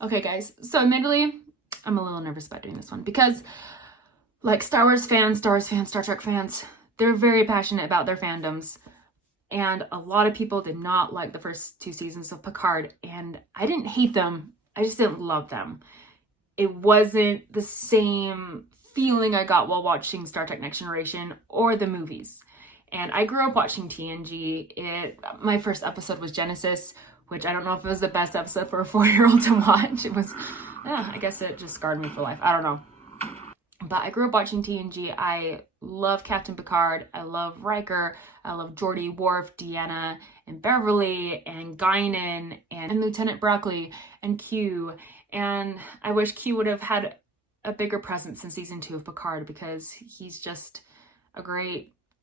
Okay, guys, so admittedly, I'm a little nervous about doing this one because, like, Star Wars fans, Star Trek fans, they're very passionate about their fandoms. And a lot of people did not like the first 2 seasons of Picard, and I didn't hate them, I just didn't love them. It wasn't the same feeling I got while watching Star Trek Next Generation or the movies. And I grew up watching TNG. My first episode was Genesis, which I don't know if it was the best episode for a 4-year-old to watch. It was, I guess it just scarred me for life. I don't know. But I grew up watching TNG. I love Captain Picard. I love Riker. I love Geordi, Worf, Deanna, and Beverly, and Guinan, and Lieutenant Broccoli, and Q. And I wish Q would have had a bigger presence in season 2 of Picard, because he's just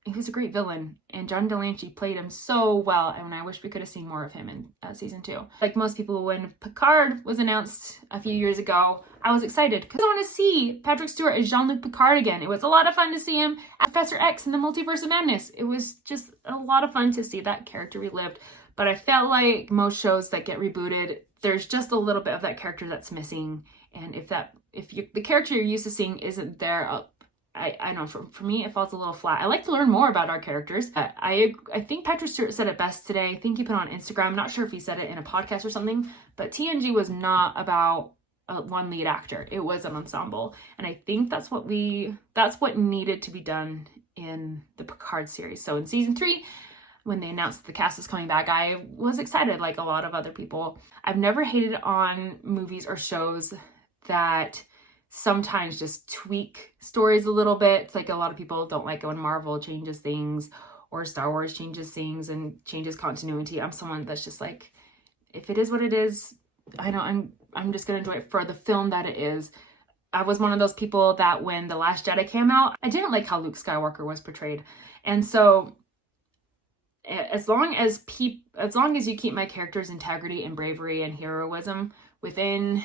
he was a great villain, and John Delancey played him so well, and I wish we could have seen more of him in season 2. Like most people, when Picard was announced a few years ago, I was excited because I want to see Patrick Stewart as Jean-Luc Picard again. It was a lot of fun to see him as Professor X in the Multiverse of Madness. It was just a lot of fun to see that character relived. But I felt like most shows that get rebooted, there's just a little bit of that character that's missing. And if the character you're used to seeing isn't there, I know for me it falls a little flat. I like to learn more about our characters. I think Patrick Stewart said it best today. I think he put it on Instagram. I'm not sure if he said it in a podcast or something, but TNG was not about one lead actor. It was an ensemble, and I think that's what needed to be done in the Picard series. So in season 3, when they announced that the cast was coming back, I was excited, like a lot of other people. I've never hated on movies or shows that sometimes just tweak stories a little bit. It's like a lot of people don't like it when Marvel changes things or Star Wars changes things and changes continuity. I'm someone that's just like, if it is what it is, I know I'm just gonna enjoy it for the film that it is. I was one of those people that when The Last Jedi came out, I didn't like how Luke Skywalker was portrayed. And so as long as you keep my character's integrity and bravery and heroism within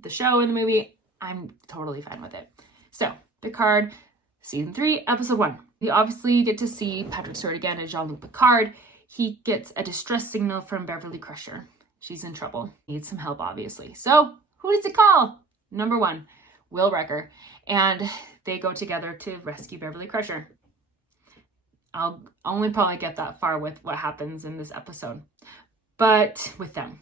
the show and the movie, I'm totally fine with it. So, Picard, season 3, episode 1. We obviously get to see Patrick Stewart again as Jean-Luc Picard. He gets a distress signal from Beverly Crusher. She's in trouble. Needs some help, obviously. So, who does he call? Number 1, Will Riker. And they go together to rescue Beverly Crusher. I'll only probably get that far with what happens in this episode. But with them.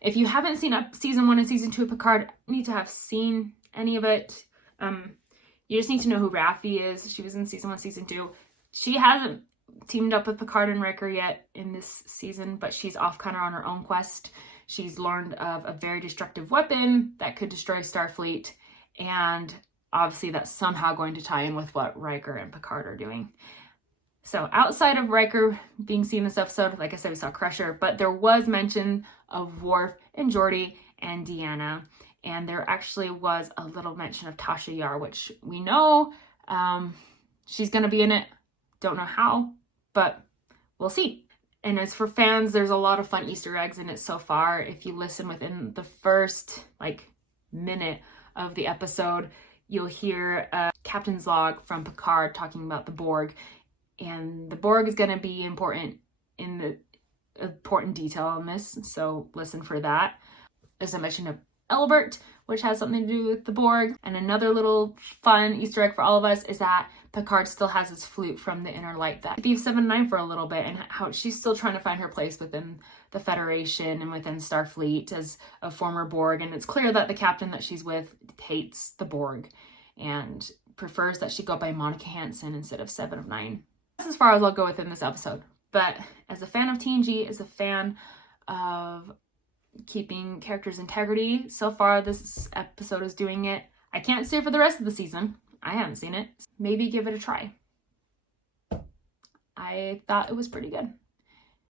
If you haven't seen season 1 and season 2 of Picard, you need to have seen any of it. You just need to know who Raffi is. She was in season 1, season 2. She hasn't teamed up with Picard and Riker yet in this season, but she's off kind of on her own quest. She's learned of a very destructive weapon that could destroy Starfleet, and obviously that's somehow going to tie in with what Riker and Picard are doing. So outside of Riker being seen in this episode, like I said, we saw Crusher, but there was mention of Worf and Geordi and Deanna. And there actually was a little mention of Tasha Yar, which we know she's going to be in it. Don't know how, but we'll see. And as for fans, there's a lot of fun Easter eggs in it so far. If you listen within the first minute of the episode, you'll hear a captain's log from Picard talking about the Borg. And the Borg is going to be important detail in this, so listen for that. There's a mention of Elbert, which has something to do with the Borg. And another little fun Easter egg for all of us is that Picard still has his flute from the Inner Light that beat 7-9 for a little bit, and how she's still trying to find her place within the Federation and within Starfleet as a former Borg. And it's clear that the captain that she's with hates the Borg and prefers that she go by Monica Hansen instead of 7 of 9. That's as far as I'll go within this episode. But as a fan of TNG, as a fan of keeping characters' integrity, so far this episode is doing it. I can't say for the rest of the season. I haven't seen it. Maybe give it a try. I thought it was pretty good.